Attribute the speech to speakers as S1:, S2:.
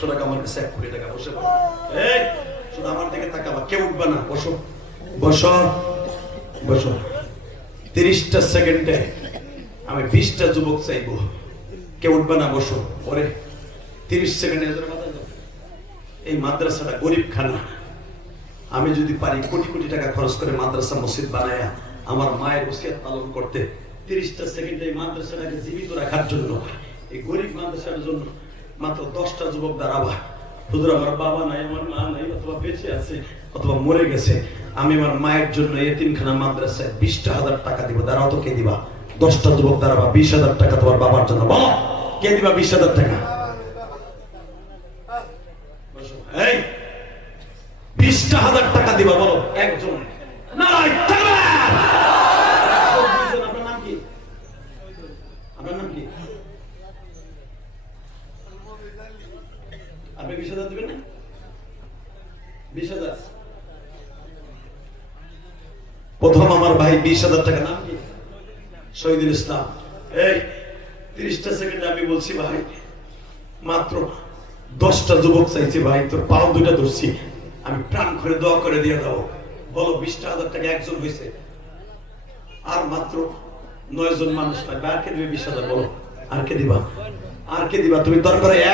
S1: একশো টাকা আমার কাছে, এক কোটি টাকা, বসে। শুধু আমার দিকে তাকাবা, কেউ উঠবে না, বসো। বসো বসো। তিরিশটা সেকেন্ডে আমি বিশটা যুবক চাইব। কেউ উঠবে না, বসো। পরে তিরিশ সেকেন্ডে। এই মাদ্রাসাটা গরিব খানা আমি যদি পারি কোটি কোটি টাকা খরচ করে মাদ্রাসা মসজিদ বানায়া আমার মায়ের ওসিয়াত পালন করতে, তিরিশটা সেকেন্ডে এই মাদ্রাসাটাকে জীবিত রাখার জন্য, এই গরিব মাদ্রাসার জন্য মাত্র দশটা যুবক দাঁড়াবা। হুজুর, আমার বাবা নাই, আমার মা নাই, অথবা বেঁচে আছে, অথবা মরে গেছে। আমি আমার মায়ের জন্য এতিমখানা মাদ্রাসায় বিশটা হাজার টাকা দিব। দাঁড়াও তো, কে দিবা? দশটা যুবক দাঁড়াবা, বিশ হাজার টাকা তোমার বাবার জন্য। বলো, কে দিবা বিশ হাজার টাকা। এই, বিশটা হাজার টাকা দিবা, বলো, একজন! আপনার নাম কি? আপনার নাম কি? আপনি বিশ হাজার দেবেন না? বিশ হাজার। প্রথম আমার ভাই বিশ হাজার টাকা, নাম কি? শহীদুল ইসলাম। এই, তিরিশটা সেকেন্ডে আমি বলছি ভাই, মাত্র দশটা যুবক চাইছি ভাই, তোর পাও দুইটা ধরছি। আমি প্রাণ করে দোয়া করে দিয়ে দাও বলো, বিশটা হাজার টাকা একজন হয়েছে। আর মাত্র নয় জন মানুষ লাগবে। আর কে দিবে বিশ হাজার? বলো, আর কে দিবা? আর কে দিবা? তুমি দরকারে এক